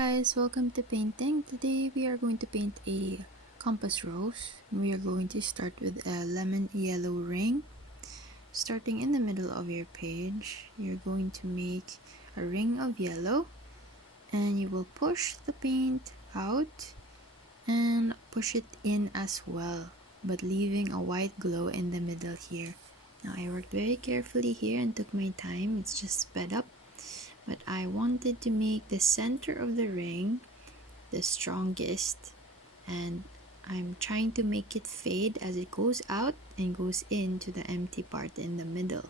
Guys, welcome to painting. Today we are going to paint a compass rose. We are going to start with a lemon yellow ring. Starting in the middle of your page, you're going to make a ring of yellow and you will push the paint out and push it in as well, but leaving a white glow in the middle here. Now I worked very carefully here and took my time. It's just sped up, but I wanted to make the center of the ring the strongest, and I'm trying to make it fade as it goes out and goes into the empty part in the middle.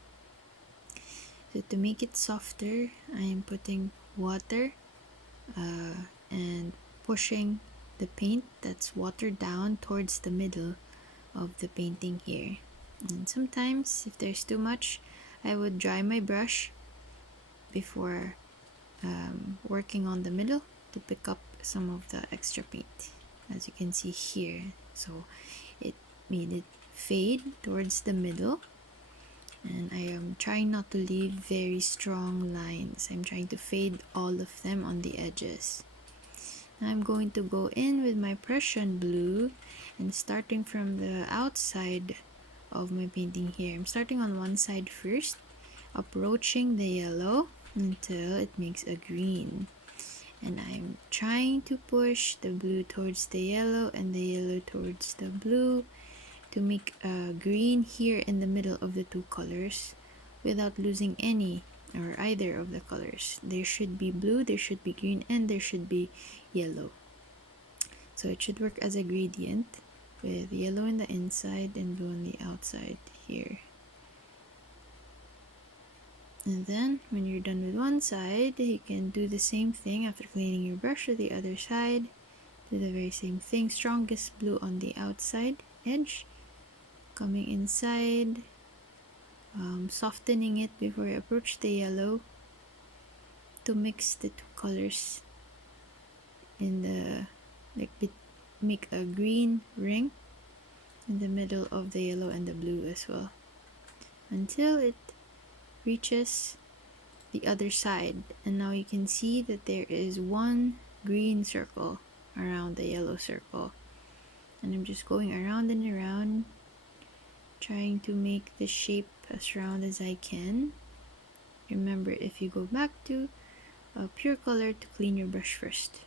So to make it softer, I am putting water and pushing the paint that's watered down towards the middle of the painting here. And sometimes if there's too much, I would dry my brush before working on the middle to pick up some of the extra paint, as you can see here. So it made it fade towards the middle, and I am trying not to leave very strong lines. I'm trying to fade all of them on the edges. Now I'm going to go in with my Prussian blue and starting from the outside of my painting here. I'm starting on one side first, approaching the yellow until it makes a green, and I'm trying to push the blue towards the yellow and the yellow towards the blue to make a green here in the middle of the two colors without losing any or either of the colors. There should be blue, there should be green, and there should be yellow. So it should work as a gradient with yellow on the inside and blue on the outside here. And then when you're done with one side, you can do the same thing after cleaning your brush to the other side. Do the very same thing, strongest blue on the outside edge, coming inside, softening it before you approach the yellow to mix the two colors in the, make a green ring in the middle of the yellow and the blue as well, until it reaches the other side. And now you can see that there is one green circle around the yellow circle, and I'm just going around and around trying to make the shape as round as I can. Remember, if you go back to a pure color, to clean your brush first.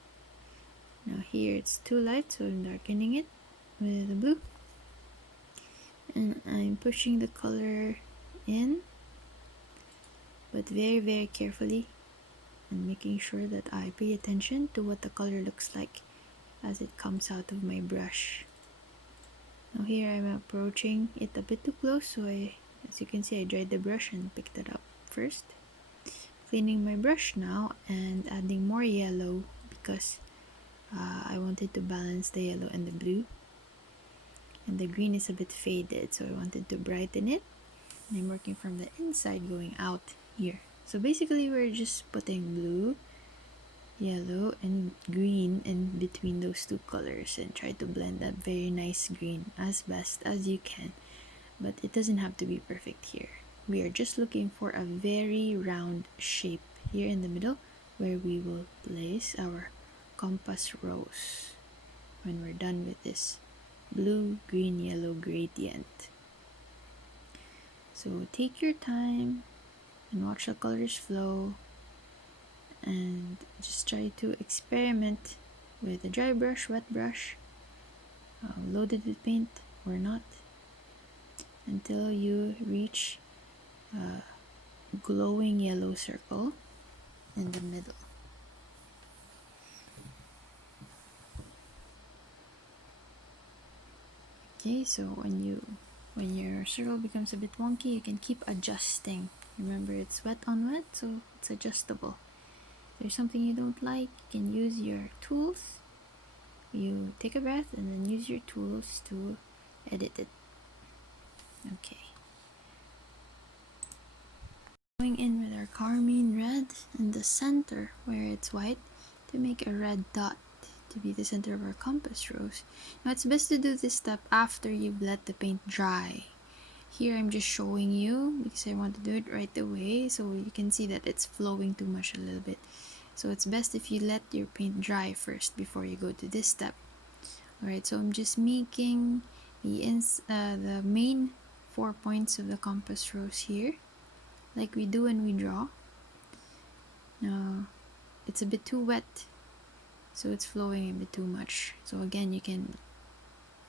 Now here it's too light, so I'm darkening it with the blue, and I'm pushing the color in, but very carefully, and making sure that I pay attention to what the color looks like as it comes out of my brush. Now here I'm approaching it a bit too close, so as you can see, I dried the brush and picked it up first. Cleaning my brush now and adding more yellow because I wanted to balance the yellow and the blue. And the green is a bit faded, so I wanted to brighten it. And I'm working from the inside going out here. So basically we're just putting blue, yellow, and green in between those two colors and try to blend that very nice green as best as you can. But it doesn't have to be perfect here. We are just looking for a very round shape here in the middle where we will place our compass rose when we're done with this blue, green, yellow gradient. So take your time and watch the colors flow, and just try to experiment with a dry brush, wet brush, loaded with paint or not, until you reach a glowing yellow circle in the middle. Okay, so when your circle becomes a bit wonky, you can keep adjusting. Remember, it's wet on wet, so it's adjustable. If there's something you don't like, you can use your tools. You take a breath and then use your tools to edit it. Okay. Going in with our carmine red in the center where it's white to make a red dot to be the center of our compass rose. Now it's best to do this step after you've let the paint dry. Here I'm just showing you because I want to do it right away, so you can see that it's flowing too much a little bit. So it's best if you let your paint dry first before you go to this step. Alright, so I'm just making the main 4 points of the compass rose here, like we do when we draw. Now, it's a bit too wet, so it's flowing a bit too much. So again, you can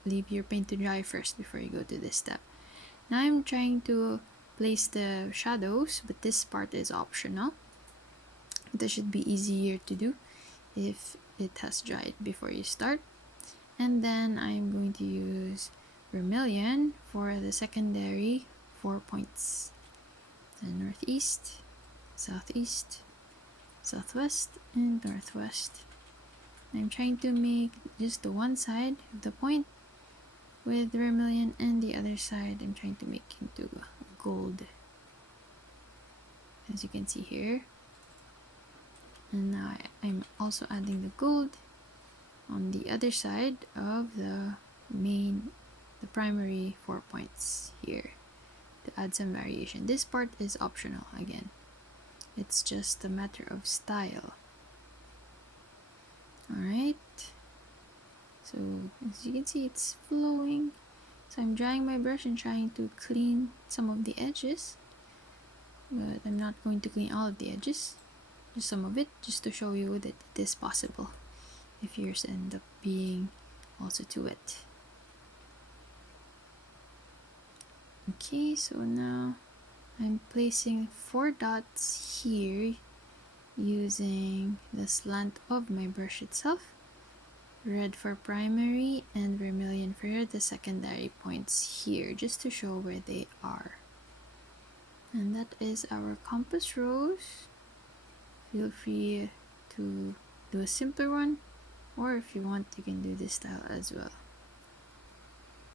leave your paint to dry first before you go to this step. Now I'm trying to place the shadows, but this part is optional. This should be easier to do if it has dried before you start. And then I'm going to use vermilion for the secondary 4 points. The northeast, southeast, southwest, and northwest. I'm trying to make just the one side of the point with vermilion, and the other side I'm trying to make into gold, as you can see here. And now I'm also adding the gold on the other side of the primary 4 points here to add some variation. This part is optional again. It's just a matter of style. Alright. So as you can see, it's flowing. So I'm drying my brush and trying to clean some of the edges. But I'm not going to clean all of the edges. Just some of it, just to show you that it is possible if yours end up being also too wet. Okay, so now I'm placing 4 dots here using the slant of my brush itself. Red for primary and vermilion for the secondary points here, just to show where they are. And that is our compass rose. Feel free to do a simpler one, or if you want, you can do this style as well.